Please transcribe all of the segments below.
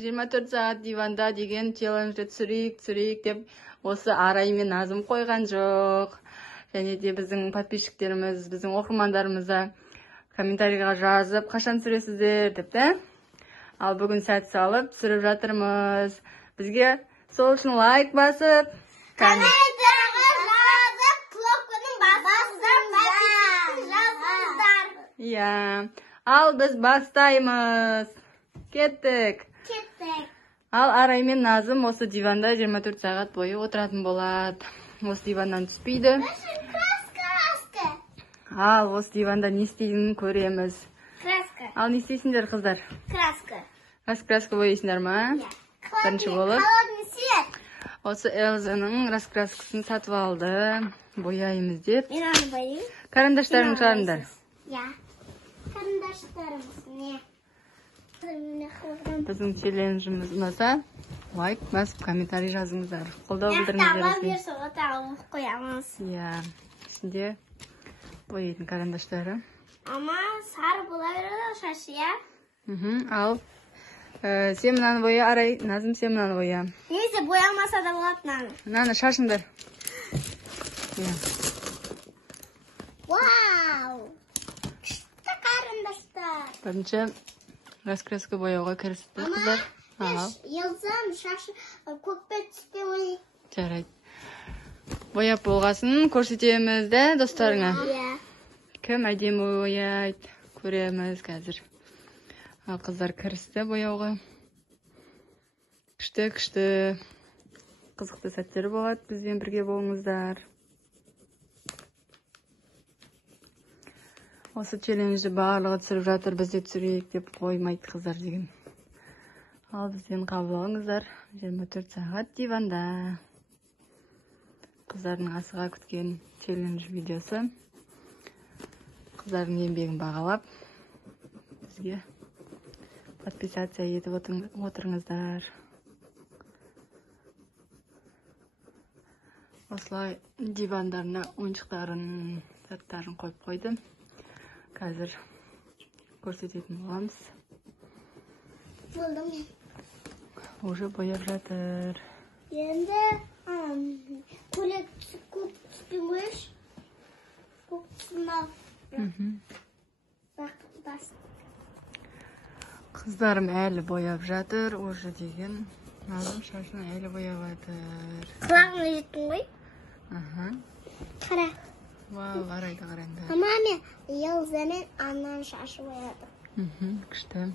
24 сағат диванда деген челленджді түсірейік деп осы Арай мен Назым қойған жоқ. Және де біздің подписчиктеріміз, біздің оқырмандарымызға комментарийға жазып, қашан түсіресіздер деп, да? Ал бүгін сәт салып түсіріп жатырмыз. Бізге сол үшін лайк басып, комментарийға жазып, кнопканың басыңыздар, жазыңыздар. Иә. Ал біз бастаймыз. Кеттік. Ал Арай мен Назым осы диванда 24 сағат бойы отыратын болады. Осы диваннан түспейді. Ал осы диванда не істейтінін көреміз. Краска. Ал не істейсіңдер, қыздар? Краска. Раскраска бояйсыңдар ма? Бірінші болып. Осы Элзаның раскраскасын сатып алды. Бояйымыз деп. Мен аны бояймын. Карандаштарын шығарыңдар. Иә. Карандаштарымыз не? Біздің челленджіміз ұнаса, лайк басып, комментарий жазыңыздар. Қолдау білдіріңіздер. Таба берсе, отағы оқып қоямыз. Иә. Ішінде бояйтын карандаштары. Ама сары бола береді шашы, иә? Ал сен мынаны боя, Арай, Назым сен мынаны боя. Немесе боямаса да болады мынаны. Мынаны шашыңдар. Вау! Күшті қарындаштар. Бірінші раскраска бояуға кірісті, қыздар. Елзам шашы көкпе түсте ойы. Жарайды. Бояп болғасын көрсетеміз де достарыңа. Кім әдемі бояйды, көреміз қазір. Ал қыздар кірісті бояуға. Күшті қызықты сәттері болады, бізбен бірге болыңыздар. Осы челленджді барлығы түсіріп жатыр, бізде түсірейік деп қоймайды қыздар деген. Ал бізден қабыл алыңыздар, 24 сағат диванда. Қыздардың асыға күткен челлендж видеосы. Қыздардың еңбегін бағалап, бізге подписация етіп отырыңыздар. Осылай дивандарына ойыншықтарын, заттарын қойып қойды. Қазір көрсететін боламыз. Болдым. Уже бояп жатыр. Енді көйлек көк түспен бояш. Көк түсін ал. Қыздарым әлі бояп жатыр. Уже деген Назым шашын әлі бояп жатыр. Құлағына жеттің ғой? Қара. Вау, Арайды қараңдар. Ама мен Елзамен анан шашы бояды. Күшті.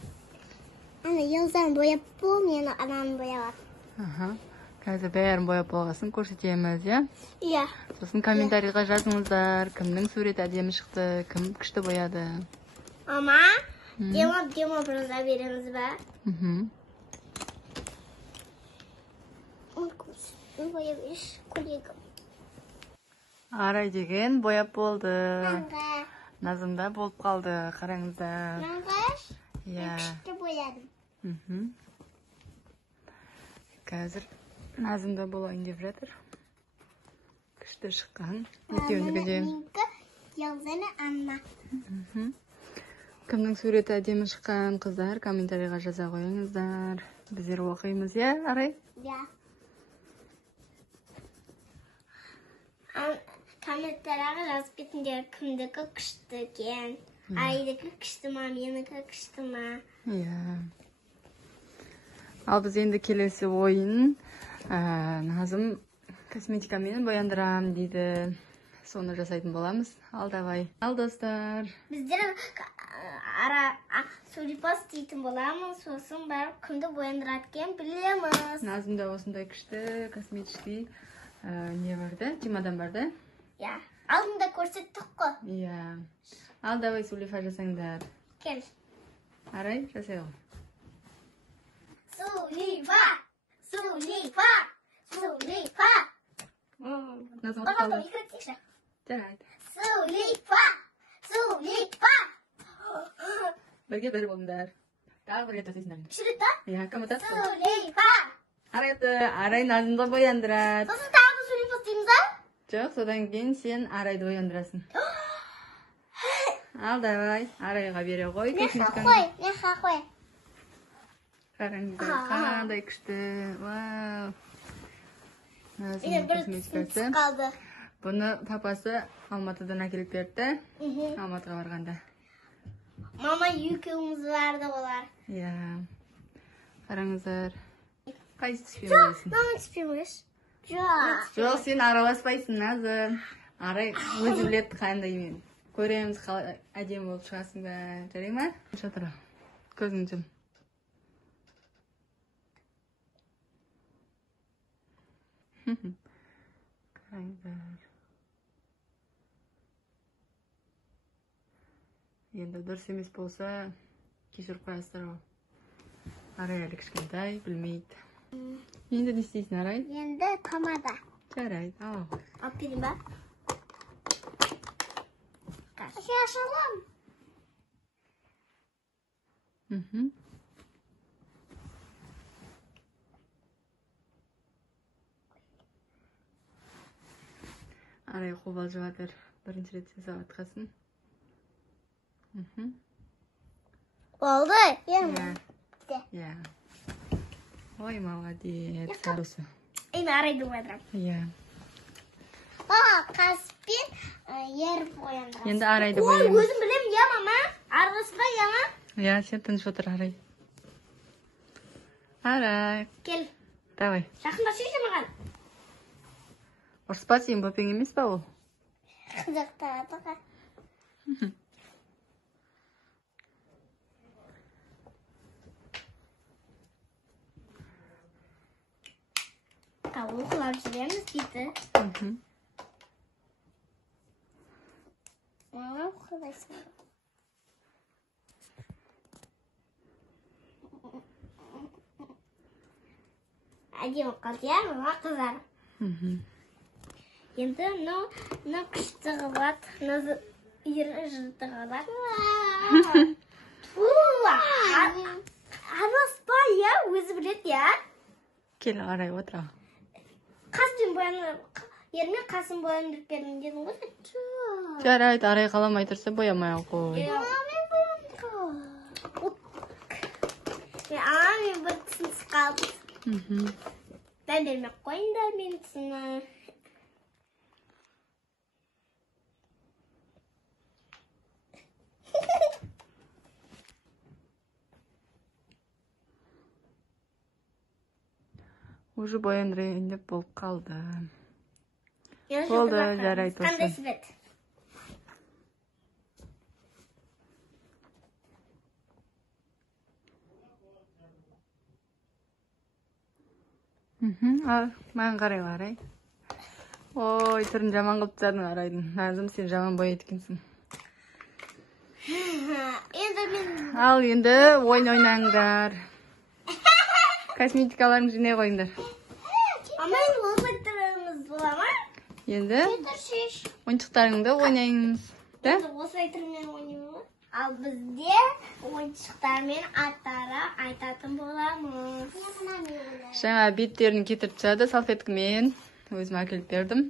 Ана Елзан бояп бол, мені анан бояды. Қазір бәрін бояп болғасын көрсетеміз, иә? Иә. Сосын комментарийға жазыңыздар, кімнің суреті әдемі шықты, кім күшті бояды. Ама, демо біріңізді береміз ба? Бояп еш көйлегім. Арай деген бояп болды. Назымда болып қалды, қараңыздар. Нағаш? Иә. Күшті боядым. Қазір Назымда болайын деп жатыр. Күшті шыққан. Екеуінікі де. Елзаны Анна. Кімнің суреті әдемі шыққан қыздар комментарийға жаза қойыңыздар. Біздер оқимыз, иә, Арай? Иә. Комментарияға жазып кетіңдер, кімдікі күшті екен. Айдікі күшті ма, менікі күшті ма? Иә. Ал біз енді келесі ойын Назым косметикамен бояндырам дейді. Соны жасайтын боламыз. Ал давай. Ал достар. Біздер сурипас дейтін боламыз. Сосын барып кімді бояндырады екен білеміз. Назымда осындай күшті косметический не бар да? Чемодан бар да? Иә. Алдында көрсеттік қой. Иә. Ал давай сулифа жасаңдар. Кел. Арай, жасайғы. Сулифа! Сулифа! Сулифа! Назым отып қалды. Екірттекші. Жарайды. Сулифа! Сулифа! Бірге бір болыңдар. Тағы бір рет жасайсыңдар. Үшірет та? Иә, кім ұтады? Сулифа! Арай Назымды бояндырады. Сосын тағы да сулифа істейміз ба? Жоқ, содан кейін сен Арайды бояндырасың. Ал давай, Арайға бере қой. Мен қой. Қараңыздар, қандай күшті. Вау. Yine bir Косметикасы. kaldı. Бұны папасы Алматыдан әкеліп берді. Алматыға барғанда. Mama yükümüz verdi olar. Иә. Қараңыздар. Қайсы түспен болсын? Mama çıkmış. Жоқ. Жоқ, сен араласпайсың, Назым. Арай өзі біледі қандай мен. Көреміз қалай әдемі болып шығасың ба. Жарай ма? Шатыра. Көзіңді жум. Қараңыздар. Енді дұрыс емес болса, кешіріп қоясыздар ғой. Арай әлі кішкентай, білмейді. Енді не істейсің, Арай? Енді помада. Жарайды, ал. Aferin ben. Yaşalım. Арай қобалжып жатыр. Бірінші рет жасап жатқасын. Oldu. Иә. Иә. Ой, молодец. Хорошо. Yine araydım adam. Иә. Kaspin yer boyandı. Енді Арайды Oy боямыз. gözüm bilem yamam ha. Arkasında yamam. Иә, сен тыныш отыр, Арай. Арай, Gel. давай. Жақындасайшы маған. Ұрыспа, сен бөпең емес па ол? Қызықтады. Tavuklar çiğnemiz gitti. Mama kuvvetli. Hadi bakalım ya mama kızar. Енді мына күшті қылат, мына иірі жырты қылат. Анаспа, я, өзі білет, я. Кел, Арай, отыра. Қасын боянып, ерме қасын боянып бердім дедің ғой. Жарайды, Арай қаламай тұрса боямай ақ қой. Мен бояндым. Мен бір тісінсіз қалды. Ben бермек қойын да мен тісіні. Уже боянып болып қалды. Болды, Болды, жарайды болсын. Қандай свет? Ал, маған қарай, Арай. Ой, түрін жаман қылып тастадың, Арайдың. Назым, сен жаман бояды екенсің. Енді мен... Ал, енді ойын ойнаңдар. Косметикаларың жинай қойыңдар. Аман ойыншықтарымыз бола ма? Енді Шеш. ойыншықтарыңды ойнаймыз. Да? Енді осылай түрмен ойнаймыз. Ал бізде ойыншықтармен аттары айтатын боламыз. Жаңа беттерін кетіріп тастады салфеткамен. Өзім әкеліп бердім.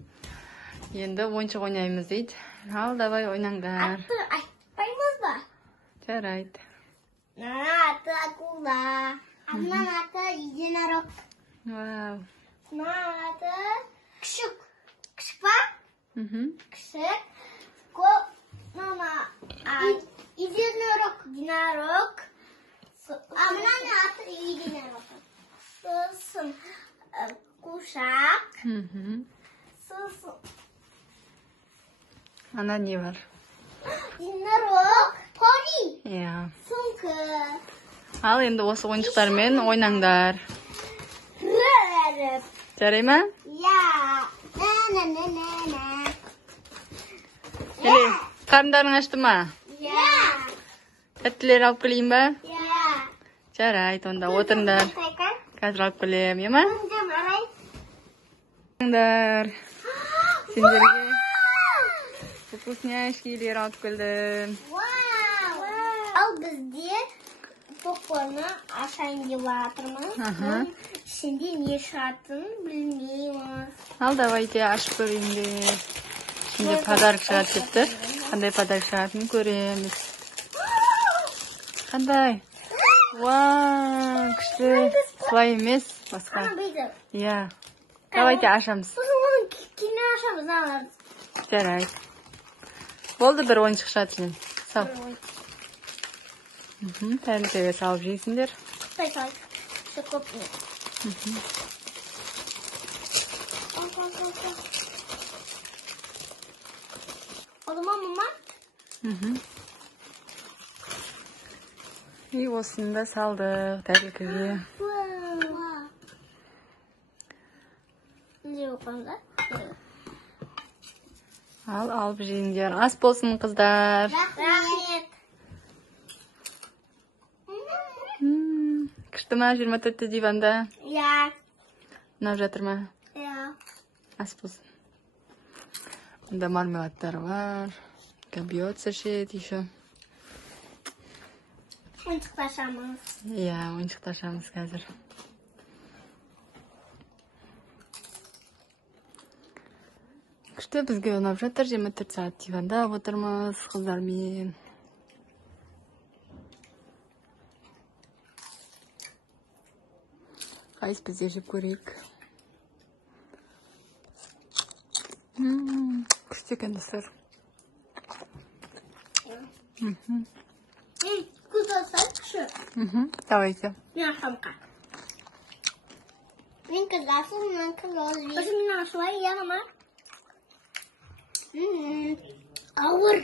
Енді ойыншық ойнаймыз дейді. Ал, давай ойнаңдар. Атты айтпаймыз ба? Жарайды. Аты акула. Мынаның аты единорог. Вау. Мынаның аты күшік. Күшік па? Күшік. Единорог. Единорог. Мынаның аты единорог. Сосын кушак. Сосын Ана не бар? единорог. Пони. Иә. Сумка. Ал, енді осы ойыншықтармен ойнаңдар. Рәріп. Жарай ма? Я. Келе, қарындарың ашты ма? Я. Тәттілер алып келейін ба? Я. Жарайды, онда отырыңдар. Қазір алып келем, ема? Отырыңдар. Сендерге вкусняшкилер алып келдім. Ал бізде попкорны ашайын деп жатырмыз. Ішінде не шығатынын білмейміз. Ал, давайте ашып көрейіндер. Şimdi pazar шығатыптыр. Қандай подарок шығатынын көреміз. Қандай? Вау, күшті. Солай емес, басқа. Ана бүйтіп. Иә. Давайте ашамыз. Сосын оны кейін ашамыз, аламыз. Жарайды. Болды, бір ойыншық шығады сен. Сал. Тәрілкеге салып жейсіңдер. Қытай салып. Все көп не. Oldu mu mama? И осыны да салдық тәрілкеге. Ne yapalım? Ал, алып жейіңдер. Ас болсын, қыздар. Рахмет. Күшті ма, 24 диванда? Я. Ұнап жатыр ма? Я. Ас болсын. Мұнда мармеладтар бар. Бьется шет еще. Oyuncaklar şamız. Иә, ойыншықты ашамыз қазір. Күшті, бізге ұнап жатыр. 24 сағат диванда отырмыз қыздармен. Қайсы бізде жеп көрейік. Күшті екен достар. Куда сальчу? Давайте. Я самка. Мен кызасың, мен кызасың. Өзім мен ашылай, я мама. Ауыр.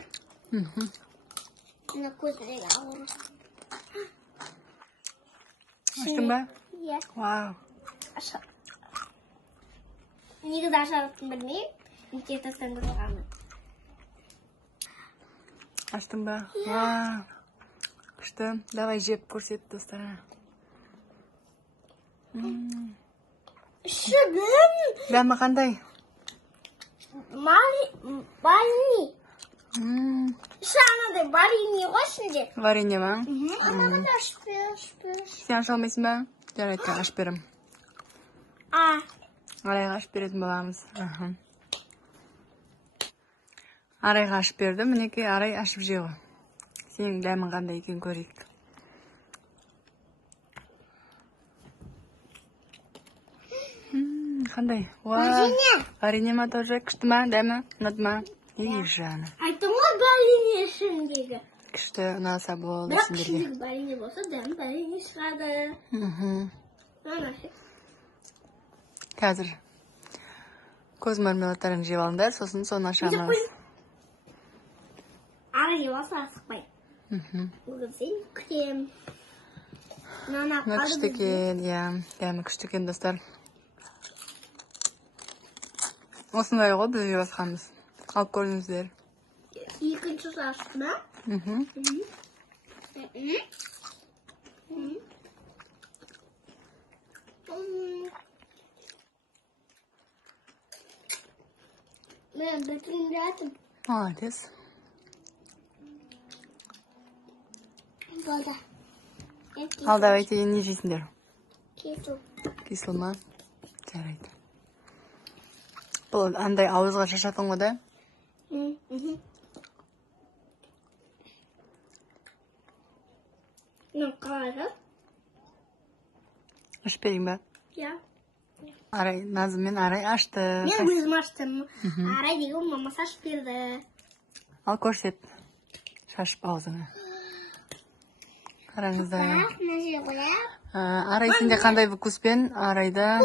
Мына көзірек ауыр. Аштың ба? Иә. Вау. Аша. Негізі ашарысын білмеймін. Неке тастан тұрғанмын. Аштың ба? Вау. Күшті. Давай жеп көрсет достар. Шыгын. Дәмі қандай? Барини. Шанады барини ғой ішінде. Варенье ма? Ананы да ашпеш. Сен аша алмайсың ба? Жарайды, ашып берем. Арайға ашып беретін боламыз. Арайға ашып бердім. Мінекей арай ашып жеу. Сенің дәмін қандай екен көрейік. Қандай? Варенье ма тоже? Күшті ма? Дәмі? Ұнады ма? Ей жаны. Айттым ғой барини ішіндегі. Күшті, ұнаса болды Бірақ сендерге. ішіндегі барини болса, дәмі барини шығады. Қазір көз мармеладтарын жеп алыңдар, сосын соны ашамыз. Арай болса асықпай. Бүгін сен күтем. Күшті екен, иә, дәмі күшті екен достар. Осындай ғой біз жеп жатқанымыз. Алып көріңіздер. Екінші ашты ма? Мен бітірімдетім. Молодец. Болды. Ал давайте не жейсіңдер? Кесіл. Кесіл ма? Жарайды. Бұл андай ауызға шашатын ғой да? Мен қалады? Ашып берейін ба? Я. Арай, Назым мен Арай ашты. Мен өзім аштым. Арай деген мамасы ашып берді. Ал көрсет. Шашып аузыңа. Қараңыздар. Арай сенде қандай вкуспен? Арайда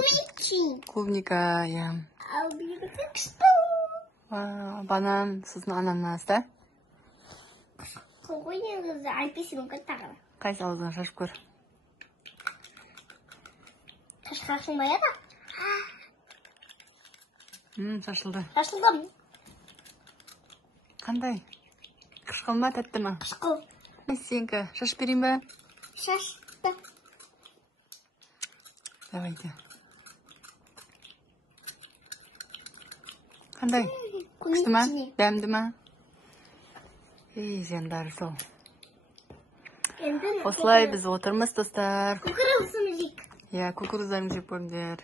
клубника, иә. Ал біреуді күшті. Банан, сосын ананас, да? Қой негізі айпесінің көттағыда. Қайсы аузыңа шашып көр. Шашқашың бая да? Шашылды. Шашылдым. Қандай? Қышқыл ма, тәтті ма? Қышқыл. Сенкі, шашып берейін ба? Шашты. Давайте. Қандай? Күшті ма? Дәмді ма? Ей, жандар сол. Осылай біз отырмыз, достар. Күкірімізім жек. Иә, күкіріздерін жеп көріңдер.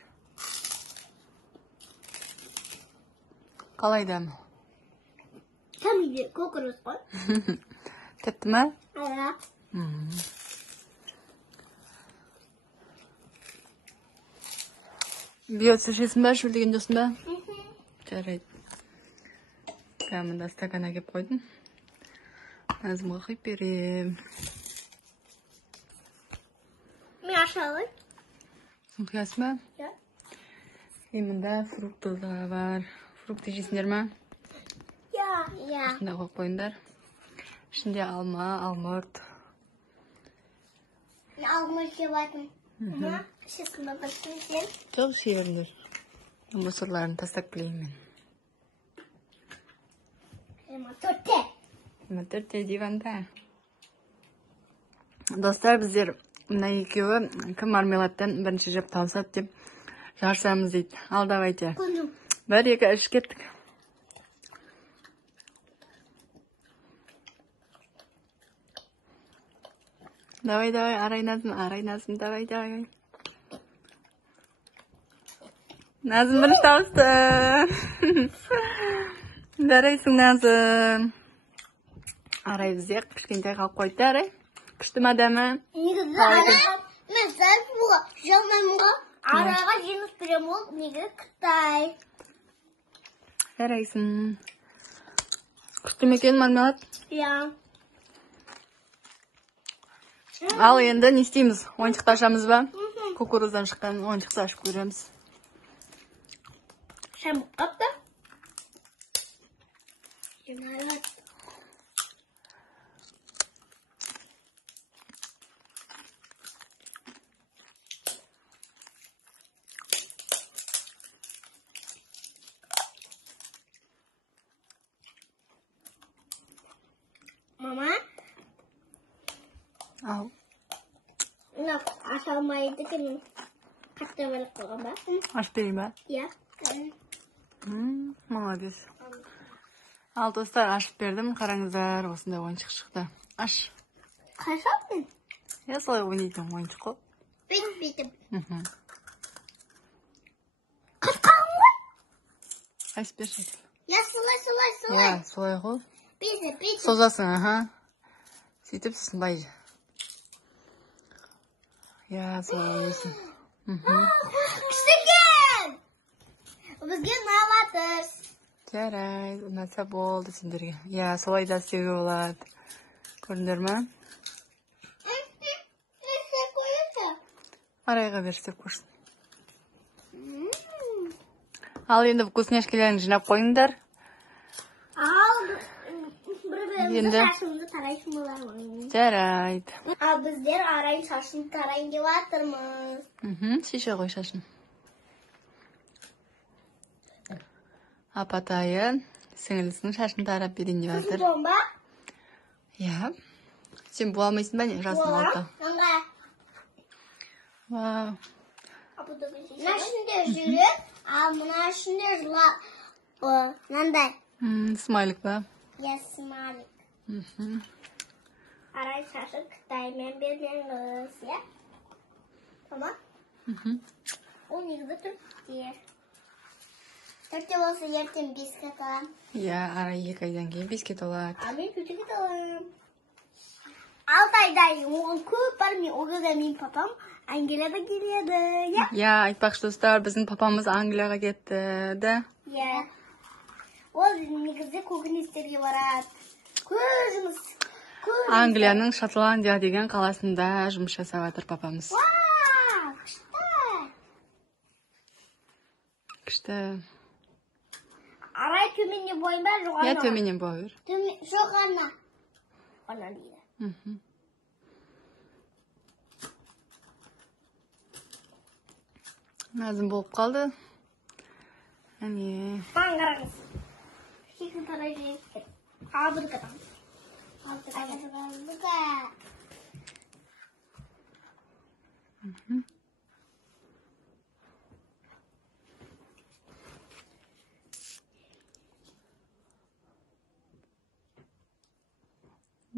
Қалай дәм? Кәмейді күкіріміз қой. Тәтті ма? Ала. Био түсіршесін бә, шөлдеген жосын ба? Жарайды. Мында стакан әкеп қойдым. Назымға құйып берем. Мен ашалай. Құясың ба? Ja. Мында фрукты да бар. Фрукты жейсіңдер ма? Ja. Ішінде қойып қойыңдар. Ішінде алма, алмұрт. Alma şevadım. Ama şişme bakın sen. Çok şiirdir. Mısırlarını тастап келейін мен. Төртте. Төртте диванда. Достар, біздер мына екеуі кім мармеладтан бірінші жеп табысады деп жарысамыз дейді. Ал давайте. Бір, екі, үш кеттік. Давай, арай Назым, давай. Назым бірінші табысты. Жарайсың, Назым. Арай бізде кішкентай қалып қойды, Арай. Күшті ма дәмі? Негізі араға, мен сәл бұға, жалмаймға араға жеңіс берем ол, негізі Қытай. Жарайсың. Күшті ме екен мармелад? Я. Ал енді не істейміз? Ойыншықты ашамыз ба? Кукуруздан шыққан ойыншықты ашып көреміз. Шам қапты. Жинарат. Mama, Ал. mına aşamaydı ki kaçta böyle koyalım ba? Аш берейін ба? Ya. Молодец. Ал достар, ашып бердім. Қараңыздар, осындай ойыншық шықты. Аш. Kaçak mı? Солай ойнайтын ойыншық қой. Bitim. Мхм. Kaçkan mı? Қайсы берші. Ya солай. Солай ғой. Bitim. Созасың, аха. Сөйтіп сосын бай. Солай ойнайсың. Küçükken. Bugün ne yaptınız? Жарайды, ұнаса болды сендерге. Солай да істеуге болады. Көрдіңдер ма? Ne koyuyorsun? Арайға берсек көрсін. Ал енді вкусняшкелерін жинап қойыңдар. Birbirimize saçımızı tarayışmalar var. Жарайды. Bizler arayın saçını tarayın diye batırmız. Шеше ғой шашын. Апатайы сіңілісінің шашын тарап берейін деп жатыр. Bomba. Сен буа алмайсың ба не? Жасың алты. Вау. Mına şimdi jülü. Mına şimdi jüla. Nanda? Смайлик ба? Yasmalik. Aray saçı Kıtay'men belirleniyoruz ya. Tamam. O негізі Türkçe. Türkçe olsa yerten bisküt alalım. Арай 2 айдан кейін бискет алады. Мен küçük alalım. 6 aydan oğul көп бар. O кезде мен papam Angela'da geliyordu. Ya. Айтпақшы достар, біздің папамыз Англияға кетті, да? Ya. Ол негізі көкінестерге барады. Көзіміз. Англияның Шотландия деген қаласында жұмыс жасап жатыр папамыз. Вау, Күшті. Арай төменне бойын ба, жоғарына? Төменнен бой бер. Жоғарына. Ona дейді. Назым болып қалды. Әне. Маған қараңыз. Шекін тарай жейіп. Абырғадан. Абырға.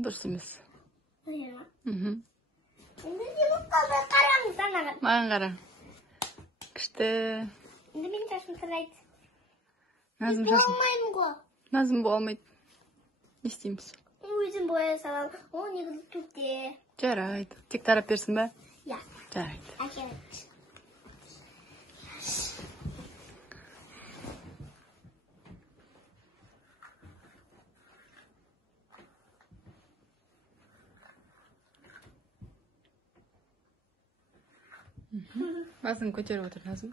Дұрыс емес. Енді деміп қалды, қараңыз, анаған. Маған қара. Күшті. Енді мен шашым сұрайды. Назым Біз шашын. болмаймын ғой. Назым болмайды. Не істейміз? Өзім боя салам. Ол негізі түкте. Жарайды. Тек тарап берсін ба? Я. Жарайды. Әкеледі. Басын көтеріп отыр Назым.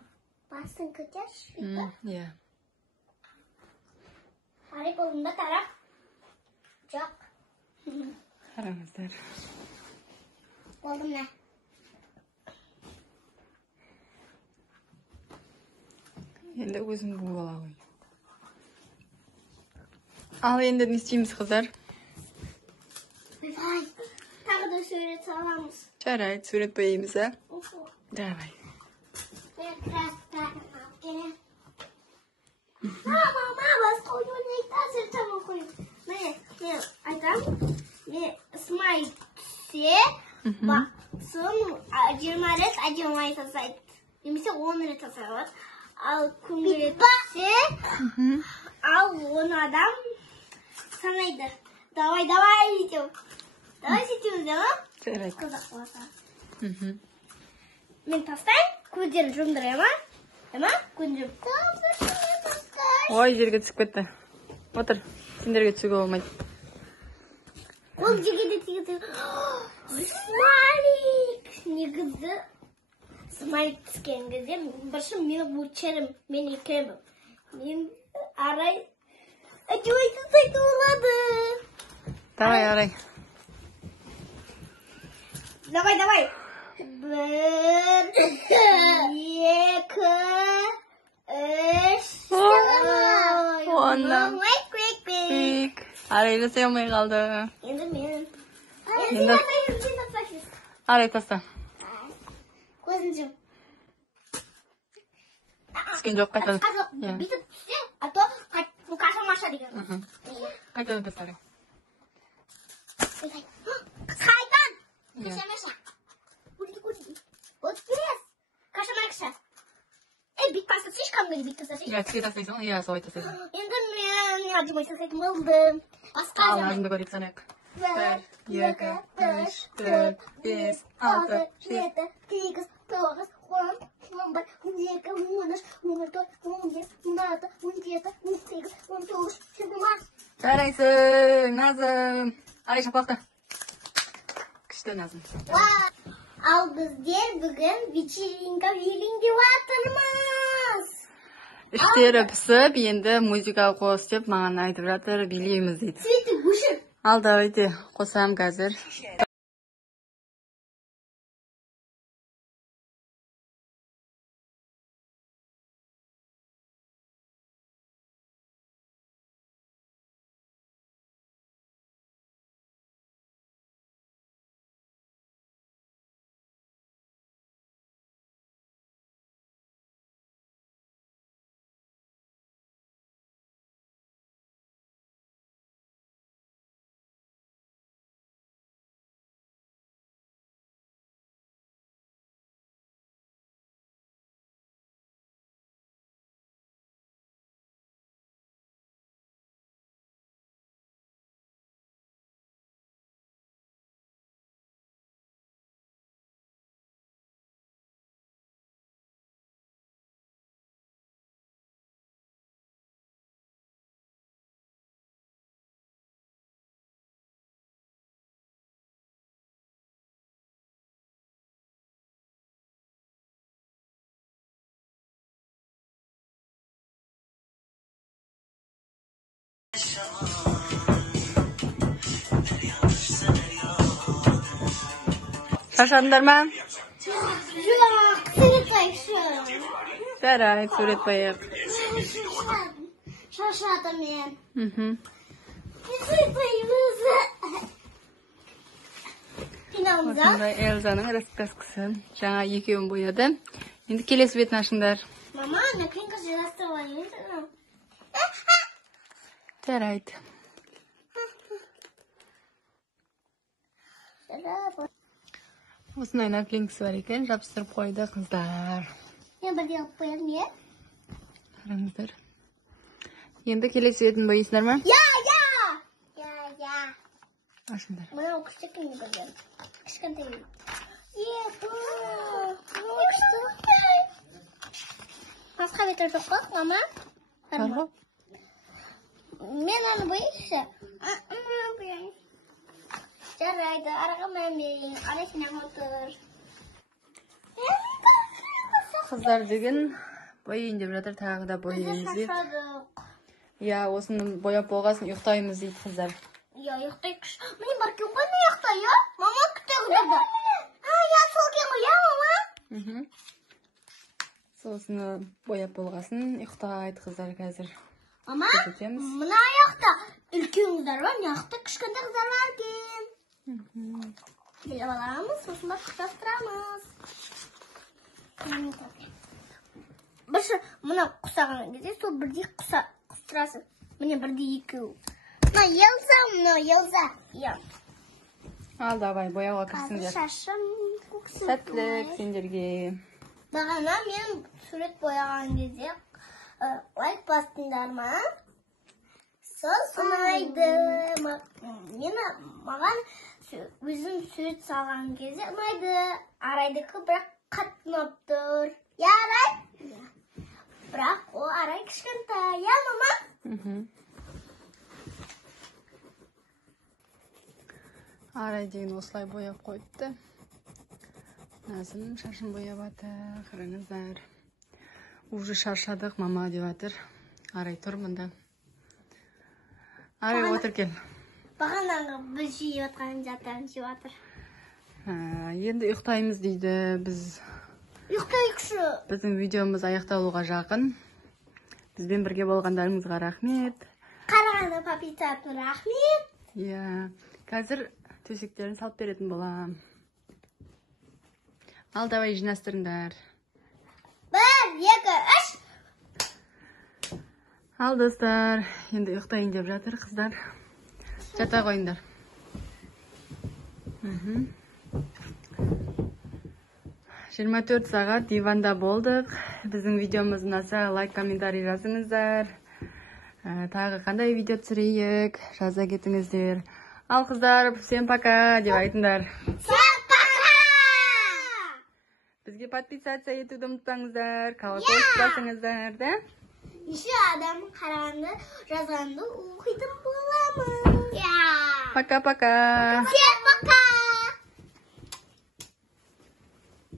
Басын көтерші. Иә. Арай қолында тарақ. Жоқ. Қараңыздар. Қолым не? Енді өзім бұл бала ғой. Ал енді не істейміз қыздар? Тағы да сурет саламыз. Жарайды, сурет бояймыз, а? Давай. Мама, басқа ойын айтасың, тамақ қойын. Мен айтам, мен смай түссе, соң 20 рет әдемі жасайды. Немесе 10 рет жасайды. Ал көңілі түссе, ал 10 адам санайды. Давай, деп. Давай сөйтеміз, да ма? Жарайды. Қызық болса. Мен тастайын, көздерін жұмдырайын, ма? Көздерін Ой, жерге түсіп кетті. Отыр, сендерге түсуге болмайды. Ол жерге де тегізді. Смайлик! Негізі, смайлик түскен кезде, бірші мені өтшерім, мен екемім. Мен арай, әдемі сайды болады. Давай, Арай. Давай. 1, 2, 3, Ondan. Quick. Arayla sevmeye kaldı. Енді мен. Енді. Арай таста. Көзін жым. Түскен жоқ, қайтадан. Бүйтіп түссе, а то қашамаша деген. Қайтадан таста. Қайтан! Қашамаша. Вот вперед! Қашамаша. Битпасы слишком были битпасы. Иә, түске тастайсың, иә, солай тастайсың. Енді мен әдемі жасайтын болдым. Басқа Ал, әдемі. назымды көрейік санайық. 1, 2, 3, 4, 5, 6, 7, 8, 9, 10, 11, 12, 13, 14, 15, 16, 17, 18, 19, 20. Жарайсың, Назым. Арай шапалақта. Күшті, Назым. Ал біздер бүгін вечеринка деп жатырмыз. Іштері пісіп, енді музыка қос деп маған айтып жатыр, билейміз дейді. Светі өшір. Ал, давайте, қосам қазір. Шаршадыңдар ма? Жоқ, сурет қойшы. Жарайды, сурет бояйық. Шаршадым мен. Сурет қойымыз. Финалымыз, а? Осындай Эльзаның раскраскасы. Жаңа екеуін бояды. Енді келесі бетін ашыңдар. Мама, напинка жинастырып алайын. Жарайды. Осындай наклейкасы бар екен, жабыстырып қойды қыздар. Мен бірге алып қоямын, е? Қараңыздар. Енді келесі бетін бояйсыңдар ма? Я. Ашыңдар. Мына кішкене бірген. Кішкентай. Күшті. Басқа беттер жоқ қой, мама? Бар ғой? Мен аны бояйыншы. Жарайды, араға мән берейін. Арай сенен отыр. Kızlar деген boyayın деп жатыр, тағы да boyayımız дейді. Ya osunu boyap болғасын ұйықтаймыз дейді kızlar. Ya ұйықтайықшы. Міне баркен ғой не ұйықтай, ya? Мама күтеді. Ya сол кен ғой, ya мама? Сосын boyap болғасын ұйықтайды kızlar қазір. Мама, мына аяқта үлкен қыздар бар, мына аяқта кішкентай қыздар бар екен. Келіп аламыз, сосын барып құшақтырамыз. Бір мына құсаған кезде сол бірдей құстырасың. Міне бірдей екеу. Мына Елза. Ал давай бояуға кірсіңдер. Шашым көксі. Сәттілік сендерге. Бағана мен сурет бояған кезде лайк бастыңдар ма? Сол ұнайды. Маған өзім сурет салған кезде ұнайды. Арайдікі бірақ қатты ұнап тұр. Я, Арай? Бірақ о Арай кішкентай. Я, мама? Арай деген осылай бояп қойыпты. Назым шашын бояп жатыр, қараңыздар. Уже шаршадық, мама деп жатыр. Арай тұр мұнда. Арай отыр кел. Бағанағы біз жей отқан жаттан жеп жатыр. Енді ұйықтаймыз дейді. Біз ұйықтайықшы. Біздің видеомыз аяқталуға жақын. Бізбен бірге болғандарыңызға рахмет. Қарағанды папицатын рахмет. Қазір төсектерін салып беретін болам. Ал давай жинастырыңдар. 1, 2, 3. Ал достар, енді ұйықтайын деп жатыр қыздар. Жата қойыңдар. 24 сағат диванда болдық. Біздің видеомыз ұнаса лайк, комментарий жазыңыздар. Тағы қандай видео түсірейік, жаза кетіңіздер. Ал қыздар, всем пока деп айтыңдар. Всем пока! Бізге подписаться етуді ұмытпаңыздар, колокольчик басыңыздар, да? Еще адам қарағанды жазғанды оқитын боламын. Пока-пока. Всем пока!